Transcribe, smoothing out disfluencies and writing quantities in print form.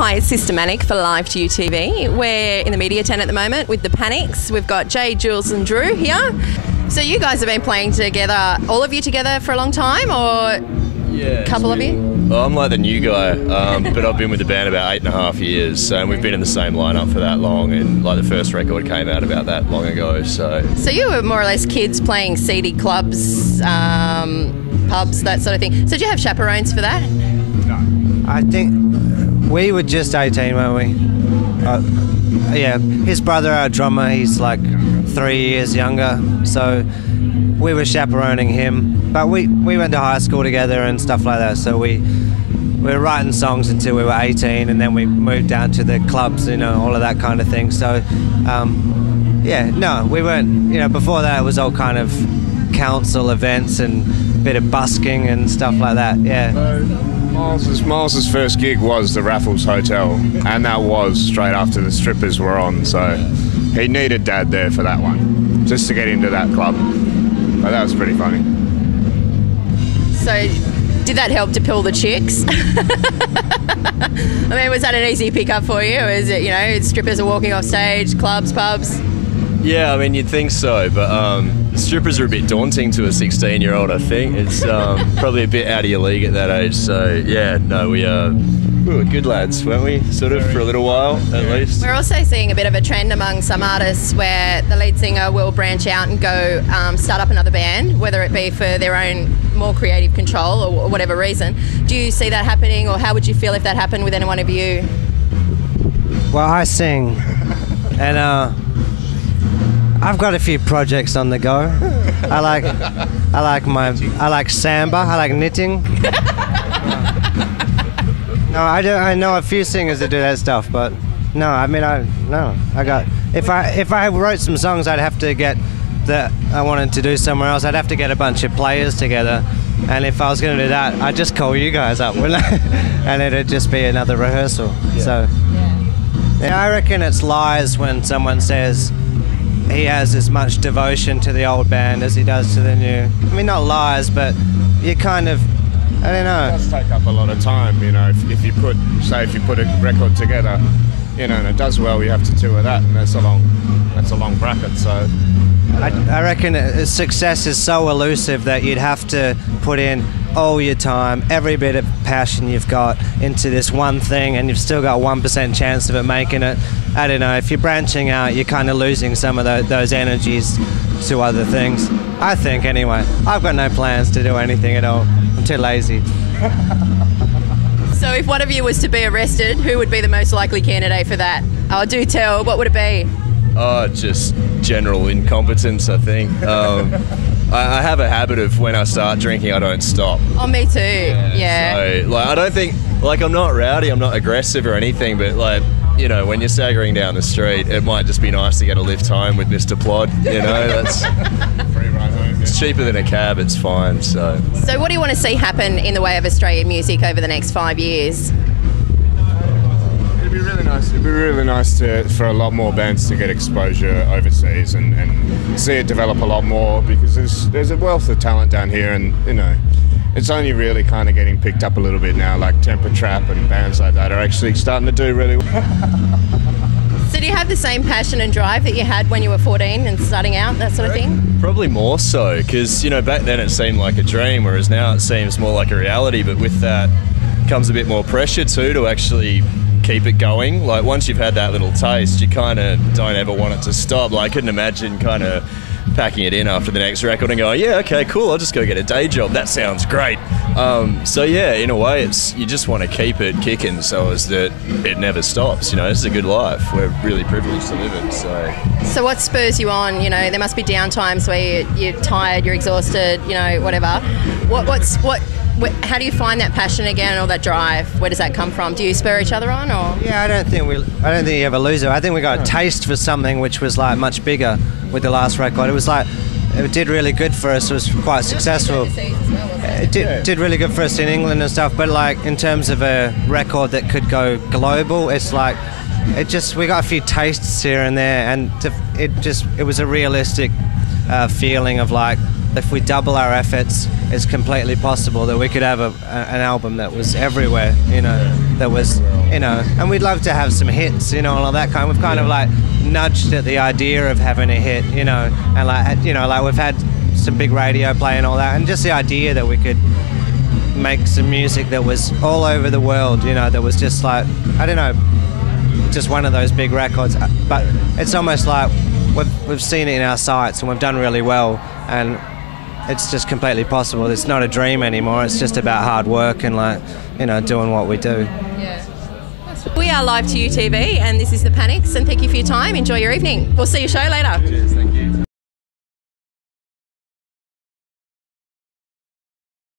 Hi, it's Sister Manic for Live2UTV. We're in the media tent at the moment with the Panics. We've got Jay, Jules and Drew here. So you guys have been playing together, all of you together for a long time, or a couple of you? Well, I'm like the new guy, but I've been with the band about 8.5 years, and we've been in the same lineup for that long, and like the first record came out about that long ago. So you were more or less kids playing seedy clubs, pubs, that sort of thing. So did you have chaperones for that? No. I think we were just 18, weren't we? Yeah, his brother, our drummer, he's like 3 years younger, so we were chaperoning him. But we went to high school together and stuff like that, so we were writing songs until we were 18, and then we moved down to the clubs, you know, all of that kind of thing. So, yeah, no, we weren't, you know, before that it was all kind of council events and a bit of busking and stuff like that, yeah. Miles's first gig was the Raffles Hotel, and that was straight after the strippers were on, so he needed Dad there for that one, just to get into that club. But that was pretty funny. So did that help to pull the chicks? I mean, was that an easy pickup for you? Or is it, you know, strippers are walking off stage, clubs, pubs? yeah, I mean, you'd think so, but strippers are a bit daunting to a 16-year-old, I think. It's probably a bit out of your league at that age. So, yeah, no, we were good lads, weren't we? Sort of, for a little while, at least. We're also seeing a bit of a trend among some artists where the lead singer will branch out and go start up another band, whether it be for their own more creative control or whatever reason. Do you see that happening, or how would you feel if that happened with any one of you? Well, I sing, and I've got a few projects on the go. I like samba. I like knitting. No, I know a few singers that do that stuff, but no, I mean, if I wrote some songs, I'd have to get that I wanted to do somewhere else. I'd have to get a bunch of players together, and if I was going to do that, I'd just call you guys up, wouldn't I? And it'd just be another rehearsal. Yeah. So, yeah, I reckon it's lies when someone says he has as much devotion to the old band as he does to the new. I mean, not lies, but you kind of, I don't know. It does take up a lot of time, you know. If you put a record together, you know, and it does well, you have to tour that, and that's a long bracket. So I reckon success is so elusive that you'd have to put in all your time, every bit of passion you've got into this one thing, and you've still got 1% chance of it making it. I don't know, if you're branching out, you're kind of losing some of those energies to other things. I think, anyway. I've got no plans to do anything at all. I'm too lazy. So if one of you was to be arrested, who would be the most likely candidate for that? Oh, do tell. What would it be? Oh, just general incompetence, I think. I have a habit of when I start drinking, I don't stop. Oh, me too. Yeah. So, like, I don't think, like, I'm not rowdy, I'm not aggressive or anything, but, like, you know, when you're staggering down the street, it might just be nice to get a lift home with Mr. Plod, you know, that's... free ride home, yeah. It's cheaper than a cab, it's fine, so... So what do you want to see happen in the way of Australian music over the next 5 years? It'd be really nice for a lot more bands to get exposure overseas and see it develop a lot more, because there's a wealth of talent down here, and, you know, it's only really kind of getting picked up a little bit now, like Temper Trap and bands like that are actually starting to do really well. So do you have the same passion and drive that you had when you were 14 and starting out, that sort of thing? Probably more so, because, you know, back then it seemed like a dream, whereas now it seems more like a reality, but with that comes a bit more pressure too to actually keep it going. Like, once you've had that little taste, you kind of don't ever want it to stop. Like, I couldn't imagine kind of packing it in after the next record and going, yeah, okay, cool, I'll just go get a day job. That sounds great. So yeah, in a way, you just want to keep it kicking so as that it never stops. You know, this is a good life. We're really privileged to live it. So what spurs you on? You know, there must be down times where you're tired, you're exhausted, you know, whatever. How do you find that passion again, or that drive? Where does that come from? Do you spur each other on, or? Yeah, I don't think you ever lose it. I think we got a taste for something which was like much bigger with the last record. It was like, it did really good for us. It was quite successful. It did really good for us in England and stuff. But like, in terms of a record that could go global, it's like, we got a few tastes here and there, and it was a realistic feeling of like, if we double our efforts, it's completely possible that we could have an album that was everywhere, you know, that was, you know, and we'd love to have some hits, you know, and all that kind. We've kind of like nudged at the idea of having a hit, you know, and like, you know, like we've had some big radio play and all that, and just the idea that we could make some music that was all over the world, you know, that was just like, I don't know, just one of those big records. But it's almost like we've seen it in our sights and we've done really well, and it's just completely possible. It's not a dream anymore. It's just about hard work and, like, you know, doing what we do. Yeah. We are Live2UTV, and this is the Panics, and thank you for your time. Enjoy your evening. We'll see your show later. Cheers, thank you.